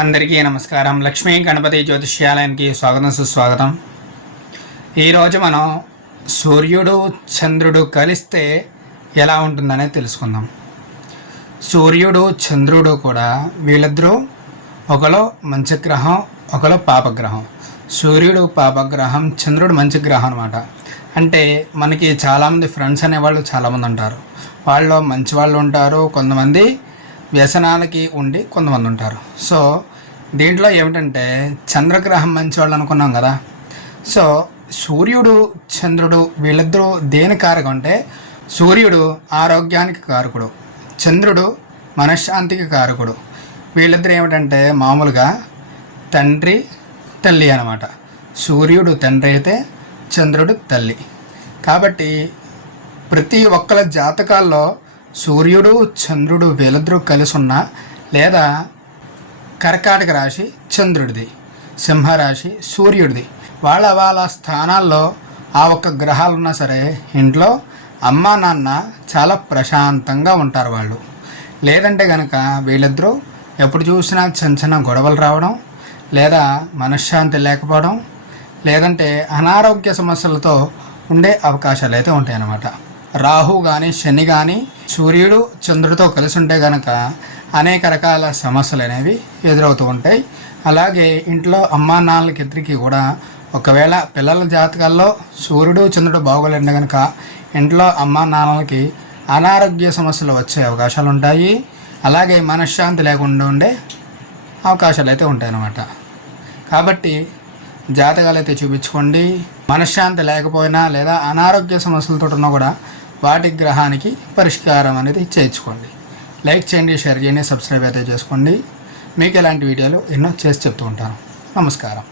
అందరికీ నమస్కారం. లక్ష్మీ గణపతి జ్యోతిష్యాలయానికి స్వాగతం సుస్వాగతం. ఈరోజు మనం సూర్యుడు చంద్రుడు కలిస్తే ఎలా ఉంటుందనేది తెలుసుకుందాం. సూర్యుడు చంద్రుడు కూడా వీళ్ళిద్దరూ ఒకరు మంచి గ్రహం, ఒకరు పాపగ్రహం. సూర్యుడు పాపగ్రహం, చంద్రుడు మంచి గ్రహం అనమాట. అంటే మనకి చాలామంది ఫ్రెండ్స్ అనేవాళ్ళు చాలామంది ఉంటారు. వాళ్ళు మంచి వాళ్ళు ఉంటారు, కొంతమంది వ్యసనాలకి ఉండి కొంతమంది ఉంటారు. సో దీంట్లో ఏమిటంటే చంద్రగ్రహం మంచి వాళ్ళు అనుకున్నాం కదా. సో సూర్యుడు చంద్రుడు వీళ్ళిద్దరూ దేని కారకం అంటే సూర్యుడు ఆరోగ్యానికి కారకుడు, చంద్రుడు మనశ్శాంతికి కారకుడు. వీళ్ళిద్దరు ఏమిటంటే మామూలుగా తండ్రి తల్లి అన్నమాట. సూర్యుడు తండ్రి అయితే చంద్రుడు తల్లి. కాబట్టి ప్రతి ఒక్కరి జాతకాల్లో సూర్యుడు చంద్రుడు వీళ్ళిద్దరూ కలిసి ఉన్నా, లేదా కర్కాటక రాశి చంద్రుడిది, సింహరాశి సూర్యుడిది, వాళ్ళ స్థానాల్లో ఆ ఒక్క గ్రహాలు ఉన్నా సరే ఇంట్లో అమ్మా నాన్న చాలా ప్రశాంతంగా ఉంటారు వాళ్ళు. లేదంటే కనుక వీళ్ళిద్దరూ ఎప్పుడు చూసినా చిన్న చిన్న గొడవలు రావడం, లేదా మనశ్శాంతి లేకపోవడం, లేదంటే అనారోగ్య సమస్యలతో ఉండే అవకాశాలు అయితే ఉంటాయన్నమాట. రాహు కానీ శని కానీ సూర్యుడు చంద్రుడితో కలిసి ఉంటే కనుక అనేక రకాల సమస్యలు అనేవి ఎదురవుతూ ఉంటాయి. అలాగే ఇంట్లో అమ్మా నాన్నలకి ఇద్దరికి కూడా ఒకవేళ పిల్లల జాతకాల్లో సూర్యుడు చంద్రుడు బాగోలేంటే కనుక ఇంట్లో అమ్మా నాన్నలకి అనారోగ్య సమస్యలు వచ్చే అవకాశాలు ఉంటాయి. అలాగే మనశ్శాంతి లేకుండా ఉండే అవకాశాలు అయితే ఉంటాయన్నమాట. కాబట్టి జాతకాలు అయితే చూపించుకోండి. మనశ్శాంతి లేకపోయినా లేదా అనారోగ్య సమస్యలతో ఉన్నా కూడా వాటి గ్రహానికి పరిష్కారం అనేది చేయించుకోండి. లైక్ చేయండి, షేర్ చేయండి, సబ్స్క్రైబ్ అయితే చేసుకోండి. మీకు ఇలాంటి వీడియోలు ఎన్నో చేసి చెప్తూ ఉంటాను. నమస్కారం.